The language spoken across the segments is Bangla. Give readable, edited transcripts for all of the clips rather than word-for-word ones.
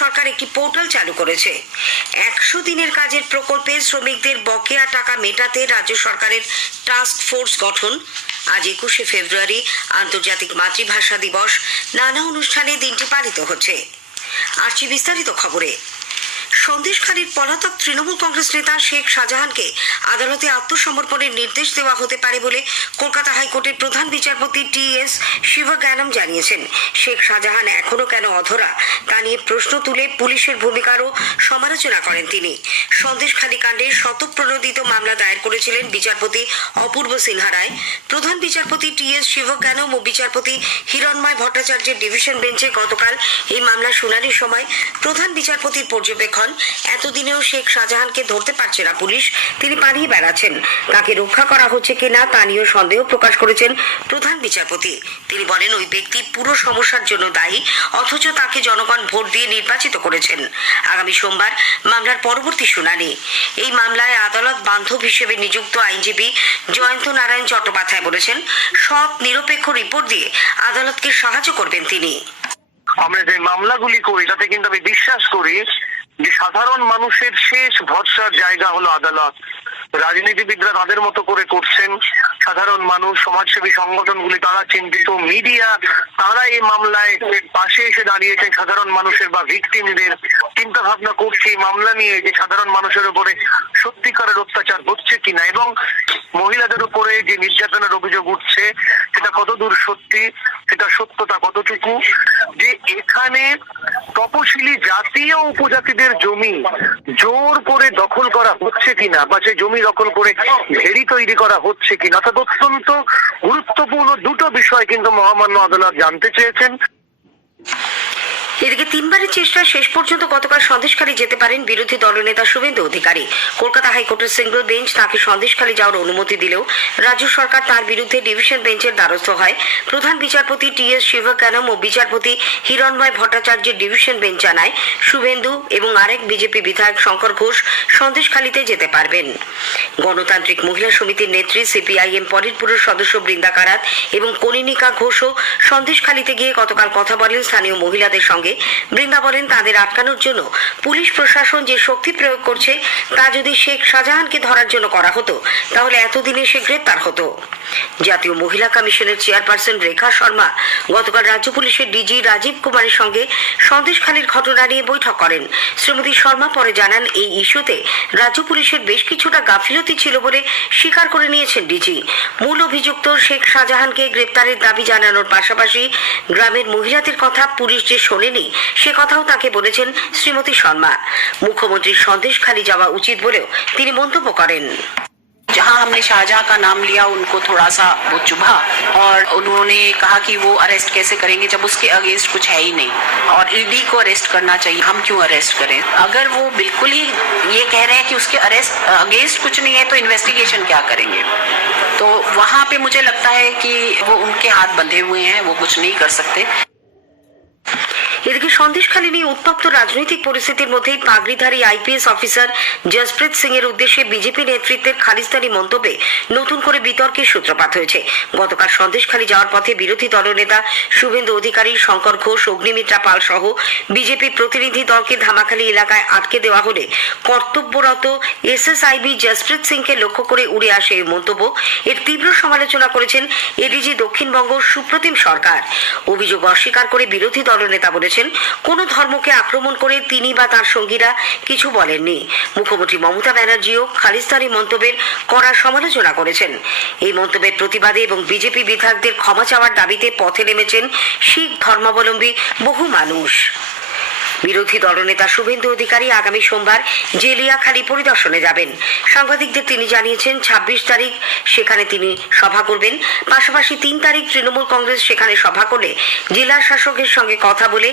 সরকার একটি পোর্টাল চালু করেছে। 100 দিনের কাজের প্রকল্পে শ্রমিকদের বকেয়া টাকা মেটাতে রাজ্য সরকারের টাস্ক ফোর্স গঠন। আজ 21শে ফেব্রুয়ারি আন্তর্জাতিক মাতৃভাষা দিবস। নানা অনুষ্ঠানে দিনটি পালিত হচ্ছে। আসছি বিস্তারিত খবরে। সন্দেশখালীর পলাতক তৃণমূল কংগ্রেস নেতা শেখ শাহজাহানকে আদালতে আত্মসমর্পণের নির্দেশ দেওয়া হতে পারে বলে কলকাতা হাইকোর্টের প্রধান বিচারপতি টি.এস. শিবজ্ঞানম জানিয়েছেন। শেখ শাহজাহান এখনো কেন অধরা তা নিয়ে প্রশ্ন তুলে পুলিশের ভূমিকারও সমালোচনা করেন তিনি। সন্দেশখালী কাণ্ডে স্বতঃপ্রণোদিত মামলা দায়ের করেছিলেন বিচারপতি অপূর্ব সিনহা রায়। প্রধান বিচারপতি টি.এস. শিবজ্ঞানম ও বিচারপতি হিরণময় ভট্টাচার্যের ডিভিশন বেঞ্চে গতকাল এই মামলা শুনানির সময় প্রধান বিচারপতির পর্যবেক্ষণ, এতদিনেও শেখ শাহজাহানকে ধরতে পারছে না পুলিশ, তিনি পালিয়ে বেড়াচ্ছেন, তাকে রক্ষা করা হচ্ছে কিনা তা নিয়েও সন্দেহ প্রকাশ করেছেন প্রধান বিচারপতি। তিনি বলেন, ওই ব্যক্তি পুরো সমস্যার জন্য দায়ী, অথচ তাকে জনগণ ভোট দিয়ে নির্বাচিত করেছেন। আগামী সোমবার মামলার পরবর্তী শুনানি। এই মামলায় আদালত বান্ধব হিসেবে নিযুক্ত আইনজীবী জয়ন্ত নারায়ণ চট্টোপাধ্যায় বলেছেন, সৎ নিরপেক্ষ রিপোর্ট দিয়ে আদালতকে সাহায্য করবেন তিনি। আমরা যে মামলাগুলি করি তাতে কিন্তু আমি বিশ্বাস করি যে সাধারণ মানুষের শেষ ভরসার জায়গা হলো আদালত। রাজনীতিবিদরা তাদের মতো করে করছেন, সাধারণ মানুষ, সমাজসেবী সংগঠনগুলি তারা চিন্তিত, মিডিয়া তারা এই মামলায় পাশে এসে দাঁড়িয়েছেন সাধারণ মানুষের বা ভিকটিমদের। চিন্তা ভাবনা করছি মামলা নিয়ে যে সাধারণ মানুষের উপরে সত্যিকারের অত্যাচার হচ্ছে কিনা এবং মহিলাদের উপরে যে নির্যাতনের অভিযোগ উঠছে সেটা কতদূর সত্যি, সেটা সত্যতা কতটুকু, যে এখানে তপশিলি জাতি ও উপজাতিদের জমি জোর করে দখল করা হচ্ছে কিনা বা সেই জমি দখল করে ভেড়ি তৈরি করা হচ্ছে কিনা, অর্থাৎ অত্যন্ত গুরুত্বপূর্ণ দুটো বিষয় কিন্তু মহামান্য আদালত জানতে চেয়েছেন। এদিকে তিনবারের চেষ্টায় শেষ পর্যন্ত গতকাল সন্দেশখালী যেতে পারেন বিরোধী দলনেতা শুভেন্দু অধিকারী। কলকাতা হাইকোর্টের সিঙ্গল বেঞ্চ তাকে সন্দেশখালী যাওয়ার অনুমতি দিলেও রাজ্য সরকার তার বিরুদ্ধে ডিভিশন বেঞ্চের দ্বারস্থ হয়। প্রধান বিচারপতি টি.এস. শিবজ্ঞানম ও বিচারপতি হিরণময় ভট্টাচার্যের ডিভিশন বেঞ্চ জানায়, শুভেন্দু এবং আরেক বিজেপি বিধায়ক শঙ্কর ঘোষ সন্দেশখালীতে যেতে পারবেন। গণতান্ত্রিক মহিলা সমিতির নেত্রী সিপিআইএম পলিটব্যুরোর সদস্য বৃন্দা কারাত এবং কনিনিকা ঘোষও সন্দেশখালীতে গিয়ে গতকাল কথা বলেন স্থানীয় মহিলাদের সঙ্গে। বৃন্দা বলেন, তাদের আটকানোর জন্য পুলিশ প্রশাসন যে শক্তি প্রয়োগ করছে তা যদি শেখ শাহজাহানকে ধরার জন্য করা হতো তাহলে এতদিনে সে গ্রেপ্তার হতো। জাতীয় মহিলা কমিশনের চেয়ারপারসন রেখা শর্মা গতকাল রাজ্য পুলিশের ডিজি রাজীব কুমারের সঙ্গে সন্দেশখালীর ঘটনা নিয়ে বৈঠক করেন। শ্রীমতী শর্মা পরে জানান, এই ইস্যুতে রাজ্য পুলিশের বেশ কিছুটা গাফিলতি ছিল বলে স্বীকার করে নিয়েছেন ডিজি। মূল অভিযুক্ত শেখ শাহজাহানকে গ্রেপ্তারের দাবি জানানোর পাশাপাশি গ্রামের মহিলাদের কথা পুলিশ যে শোনেনি সে কথাও তাকে বলেছেন শ্রীমতী শর্মা। মুখ্যমন্ত্রীর সন্দেশখালী যাওয়া उचित বলেও তিনি মন্তব্য করেন। जहां हमने शाहजहां का नाम लिया उनको थोड़ा सा वो चुभा और उन्होंने कहा कि वो अरेस्ट कैसे करेंगे जब उसके अगेंस्ट कुछ है ही नहीं और ईडी को अरेस्ट करना चाहिए, हम क्यों अरेस्ट करें। अगर वो बिल्कुल ही ये कह रहे हैं कि उसके अरेस्ट अगेंस्ट कुछ नहीं है तो इन्वेस्टिगेशन क्या करेंगे। तो वहां पे मुझे लगता है कि वो उनके हाथ बंधे हुए हैं, वो कुछ नहीं कर सकते। এদিকে সন্দেশখালী নিয়ে উত্তপ্ত রাজনৈতিক পরিস্থিতির মধ্যেই পাগড়িধারী আইপিএস অফিসার জসপ্রীত সিং এর উদ্দেশ্যে বিজেপি নেতৃত্বের খালিস্তানি মন্তব্যে নতুন করে বিতর্কের সূত্রপাত হয়েছে। গতকাল সন্দেশখালী যাওয়ার পথে বিরোধী দলনেতা শুভেন্দু অধিকারী, শঙ্কর ঘোষ, অগ্নিমিত্রা পাল সহ বিজেপি প্রতিনিধি দলকে ধামাখালী এলাকায় আটকে দেওয়া হলে কর্তব্যরত এসএসআইবি জসপ্রীত সিংকে লক্ষ্য করে উড়ে আসে এই মন্তব্য। এর তীব্র সমালোচনা করেছেন এডিজি দক্ষিণবঙ্গ সুপ্রতিম সরকার। অভিযোগ অস্বীকার করে বিরোধী দলনেতা বলেছেন, কোন ধর্মকে আক্রমণ করে তিনি বা তার সঙ্গীরা কিছু বলেননি। মুখ্যমন্ত্রী মমতা ব্যানার্জিও খালিস্তানি মন্তব্যের কড়া সমালোচনা করেছেন। এই মন্তব্যের প্রতিবাদে এবং বিজেপি বিধায়কদের ক্ষমা চাওয়ার দাবিতে পথে নেমেছেন শিখ ধর্মাবলম্বী বহু মানুষ। বিরোধী দলনেতা শুভেন্দু অধিকারী আগামী সোমবার জেলিয়াখালী পরিদর্শনে যাবেন। সাংবাদিকদের তিনি জানিয়েছেন 26 তারিখ সেখানে তিনি সভা করবেন। পাশাপাশি 3 তারিখ তৃণমূল কংগ্রেস সেখানে সভা করে জেলা শাসকের সঙ্গে কথা বলে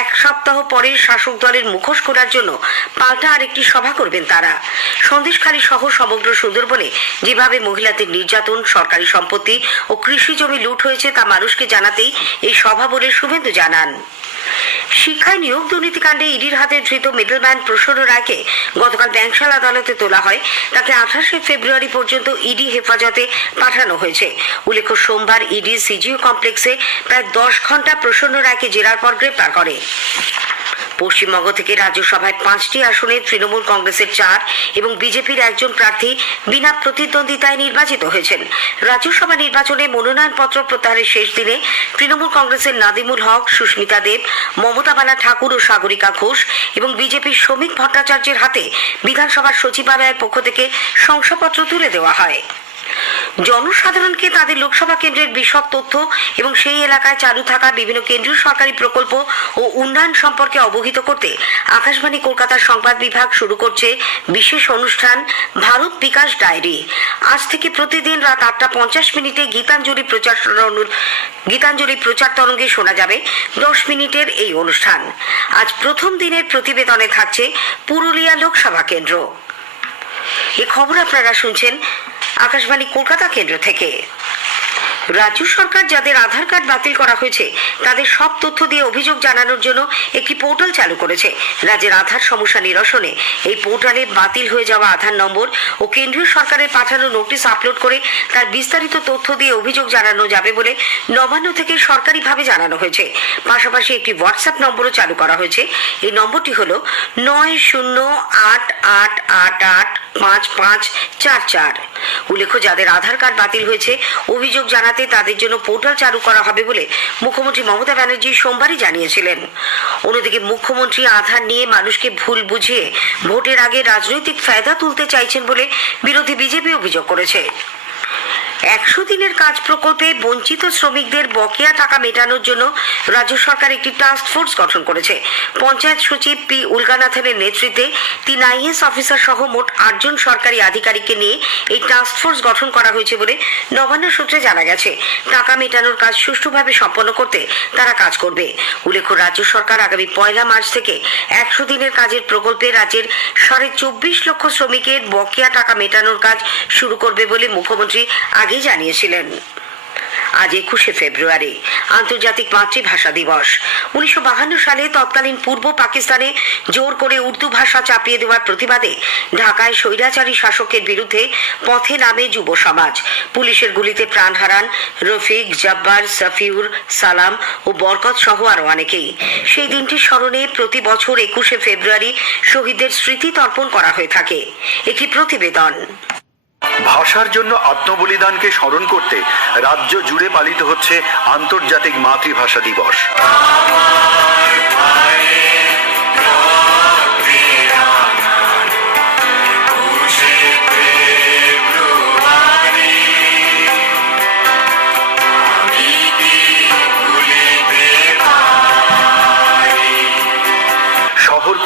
1 সপ্তাহ পরে শাসক দলের মুখোশ করার জন্য পাল্টা আরেকটি সভা করবেন তারা। সন্দেশখালী সহ সমগ্র সুন্দরবনে যেভাবে মহিলাদের নির্যাতন, সরকারি সম্পত্তি ও কৃষি জমি লুট হয়েছে তা মানুষকে জানাতেই এই সভা বলে শুভেন্দু জানান। শিক্ষায় নিয়োগ দুর্নীতিকাণ্ডে ইডির হাতে ধৃত মিডলম্যান প্রসন্ন রায়কে গতকাল ব্যাংশাল আদালতে তোলা হয়। তাকে 28 ফেব্রুয়ারি পর্যন্ত ইডি হেফাজতে পাঠানো হয়েছে। উল্লেখ্য, সোমবার ইডি সিজিও কমপ্লেক্সে প্রায় 10 ঘন্টা প্রসন্ন রায়কে জেরার পর গ্রেপ্তার করে। পশ্চিমবঙ্গ থেকে রাজ্যসভায় 5টি আসনে তৃণমূল কংগ্রেসের 4 এবং বিজেপির একজন প্রার্থী বিনা প্রতিদ্বন্দ্বিতায় নির্বাচিত হয়েছেন। রাজ্যসভা নির্বাচনে মনোনয়নপত্র প্রত্যাহারের শেষ দিনে তৃণমূল কংগ্রেসের নাদিমুল হক, সুস্মিতা দেব, মমতা বালা ঠাকুর ও সাগরিকা ঘোষ এবং বিজেপির শ্রমিক ভট্টাচার্যের হাতে বিধানসভার সচিবালয়ের পক্ষ থেকে শংসাপত্র তুলে দেওয়া হয়। জনসাধারণকে তাদের লোকসভা কেন্দ্রের বিশদ তথ্য এবং সেই এলাকায় চালু থাকা বিভিন্ন কেন্দ্রীয় সরকারি প্রকল্প ও উন্নয়ন সম্পর্কে অবহিত করতে আকাশবাণী কলকাতার সংবাদ বিভাগ শুরু করছে বিশেষ অনুষ্ঠান ভারত বিকাশ ডায়েরি। আজ থেকে প্রতিদিন রাত 8:50 গীতাঞ্জলি প্রচার তরঙ্গে শোনা যাবে 10 মিনিটের এই অনুষ্ঠান। আজ প্রথম দিনের প্রতিবেদনে থাকছে পুরুলিয়া লোকসভা কেন্দ্র। এই খবর আপনারা শুনছেন আকাশবাণী কলকাতা কেন্দ্র থেকে। রাজ্য সরকার যাদের আধার কার্ড বাতিল করা হয়েছে তাদের সব তথ্য দিয়ে অভিযোগ জানানোর জন্য একটি পোর্টাল চালু করেছে। রাজ্যের আধার সমস্যা নিরসনে এই পোর্টালে বাতিল হয়ে যাওয়া আধার নম্বর ও কেন্দ্রীয় সরকারের পাঠানো নোটিশ আপলোড করে তার বিস্তারিত তথ্য দিয়ে অভিযোগ জানানো যাবে বলে নবান্ন থেকে সরকারিভাবে জানানো হয়েছে। পাশাপাশি একটি হোয়াটসঅ্যাপ নম্বরও চালু করা হয়েছে। এই নম্বরটি হল 9088885544। উল্লেখ্য, যাদের আধার কার্ড বাতিল হয়েছে অভিযোগ জানাতে তাদের জন্য পোর্টাল চালু করা হবে বলে মুখ্যমন্ত্রী মমতা ব্যানার্জি সোমবারই জানিয়েছিলেন। অন্যদিকে মুখ্যমন্ত্রী আধার নিয়ে মানুষকে ভুল বুঝিয়ে ভোটের আগে রাজনৈতিক ফায়দা তুলতে চাইছেন বলে বিরোধী বিজেপি অভিযোগ করেছে। 100 দিনের কাজ প্রকল্পে বঞ্চিত শ্রমিকদের বকেয়া টাকা মেটানোর জন্য রাজ্য সরকার একটি টাস্ক ফোর্স গঠন করেছে। পঞ্চায়েত সচিব পি উলগানাথনের নেতৃত্বে 3 আইএএস অফিসার সহ মোট 8 জন সরকারি আধিকারিককে নিয়ে এই টাস্ক ফোর্স গঠন করা হয়েছে বলে নবান্ন সূত্রে জানা গেছে। টাকা মেটানোর কাজ সুষ্ঠুভাবে সম্পন্ন করতে তারা কাজ করবে। উল্লেখ্য, রাজ্য সরকার আগামী 1 মার্চ থেকে 100 দিনের কাজের প্রকল্পে রাজ্যের 24.5 লক্ষ শ্রমিকের বকেয়া টাকা মেটানোর কাজ শুরু করবে বলে মুখ্যমন্ত্রী আগেই জানিয়েছিলেন। আজ 21শে ফেব্রুয়ারি আন্তর্জাতিক মাতৃভাষা দিবস। 1952 সালে তৎকালীন পূর্ব পাকিস্তানে জোর করে উর্দু ভাষা চাপিয়ে দেওয়ার প্রতিবাদে ঢাকায় স্বৈরাচারী শাসকের বিরুদ্ধে পথে নামে যুব সমাজ। পুলিশের গুলিতে প্রাণ হারান রফিক, জব্বার, সফিউর, সালাম ও বরকত সহ আরো অনেকেই। সেই দিনটির স্মরণে প্রতি বছর 21শে ফেব্রুয়ারি শহীদদের স্মৃতি তর্পণ করা হয়ে থাকে। একটি প্রতিবেদন। ভাষার জন্য আত্মবলিদানকে স্মরণ করতে রাজ্য জুড়ে পালিত হচ্ছে আন্তর্জাতিক মাতৃভাষা দিবস।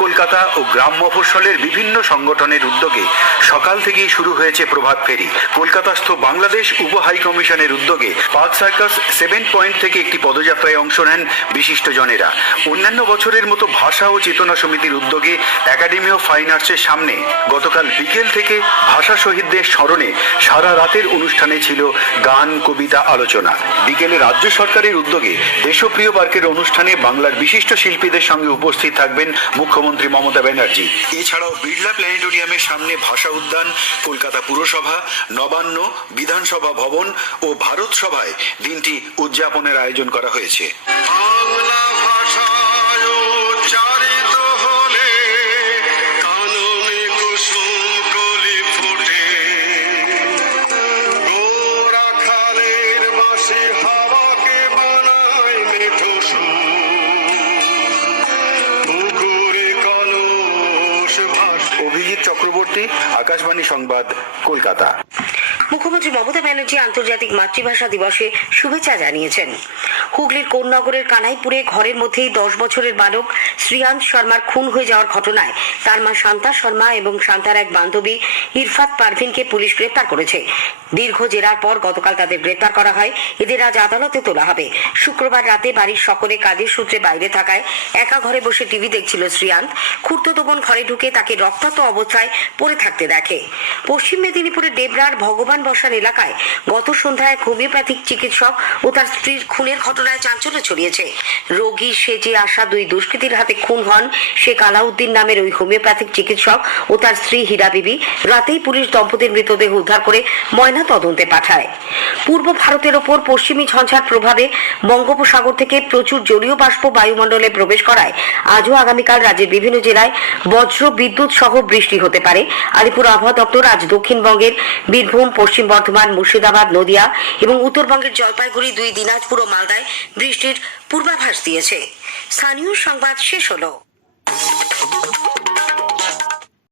কলকাতা ও গ্রাম মফস্বলের বিভিন্ন সংগঠনের উদ্যোগে সকাল থেকেই শুরু হয়েছে প্রভাত ফেরি। কলকাতাস্থ বাংলাদেশ উপ হাই কমিশনের উদ্যোগে পার্ক সার্কাস 7 পয়েন্ট থেকে একটি পদযাত্রায় অংশ নেন বিশিষ্টজনেরা। অন্যান্য বছরের মতো ভাষা ও চেতনা সমিতির উদ্যোগে একাডেমি অফ ফাইন আর্টসের সামনে গতকাল বিকেল থেকে ভাষা শহীদদের স্মরণে সারা রাতের অনুষ্ঠানে ছিল গান, কবিতা, আলোচনা। বিকেলে রাজ্য সরকারের উদ্যোগে দেশপ্রিয় পার্কের অনুষ্ঠানে বাংলার বিশিষ্ট শিল্পীদের সঙ্গে উপস্থিত থাকবেন মুখ্যমন্ত্রী মমতা ব্যানার্জি। এছাড়াও বিড়লা প্ল্যানেটোরিয়ামের সামনে ভাষা উদ্যান, কলকাতা পুরসভা, নবান্ন, বিধানসভা ভবন ও ভারত সভায় দিনটি উদযাপনের আয়োজন করা হয়েছে। চক্রবর্তী, আকাশবাণী সংবাদ, কলকাতা। মুখ্যমন্ত্রী মমতা ব্যানার্জি আন্তর্জাতিক মাতৃভাষা দিবসে শুভেচ্ছা জানিয়েছেন। হুগলির কোন্নগরের কানাইপুরে ঘরের মধ্যেই 10 বছরের বালক শ্রিয়ান্ত শর্মার খুন হয়ে যাওয়ার ঘটনায় তার মা শান্তা শর্মা এবং শান্তার এক বান্ধবী ইরফাত পারভিনকে পুলিশ গ্রেপ্তার করেছে। দীর্ঘ জেরার পর গতকাল তাদের গ্রেপ্তার করা হয়। এদের আজ আদালতে তোলা হবে। শুক্রবার রাতে বাড়ির সকলে কাজের সূত্রে বাইরে থাকায় একা ঘরে বসে টিভি দেখছিল শ্রিয়ান্ত। খুড়তুতো বোন ঘরে ঢুকে তাকে রক্তাক্ত অবস্থায় পড়ে থাকতে দেখে। পশ্চিম মেদিনীপুরের ডেবরার ভগবান বসান এলাকায় গত সন্ধ্যায় এক হোমিওপ্যাথিক চিকিৎসক ও তার স্ত্রীর খুনের ঘটনায় চাঞ্চল্য ছড়িয়েছে। রোগী সেজে আসা দুই দুষ্কৃতীর হাতে খুন হন শেখ আলাউদ্দিন নামের ওই হোমিওপ্যাথিক চিকিৎসক ও তার স্ত্রী হীরা বিবি। রাতেই পুলিশ দম্পতির মৃতদেহ উদ্ধার করে ময়না তদন্তে পাঠায়। পূর্ব ভারতের ওপর পশ্চিমী ঝঞ্ঝার প্রভাবে বঙ্গোপসাগর থেকে প্রচুর জলীয় বাষ্প বায়ুমণ্ডলে প্রবেশ করায় আজও আগামীকাল রাজ্যের বিভিন্ন জেলায় বজ্র বিদ্যুৎ সহ বৃষ্টি হতে পারে। আলিপুর আবহাওয়া দপ্তর আজ দক্ষিণবঙ্গের বীরভূম, পশ্চিম বর্ধমান, মুর্শিদাবাদ, নদিয়া এবং উত্তরবঙ্গের জলপাইগুড়ি, দিনাজপুর ও মালদায় বৃষ্টির পূর্বাভাস দিয়েছে। স্থানীয় সংবাদ শেষ হলো।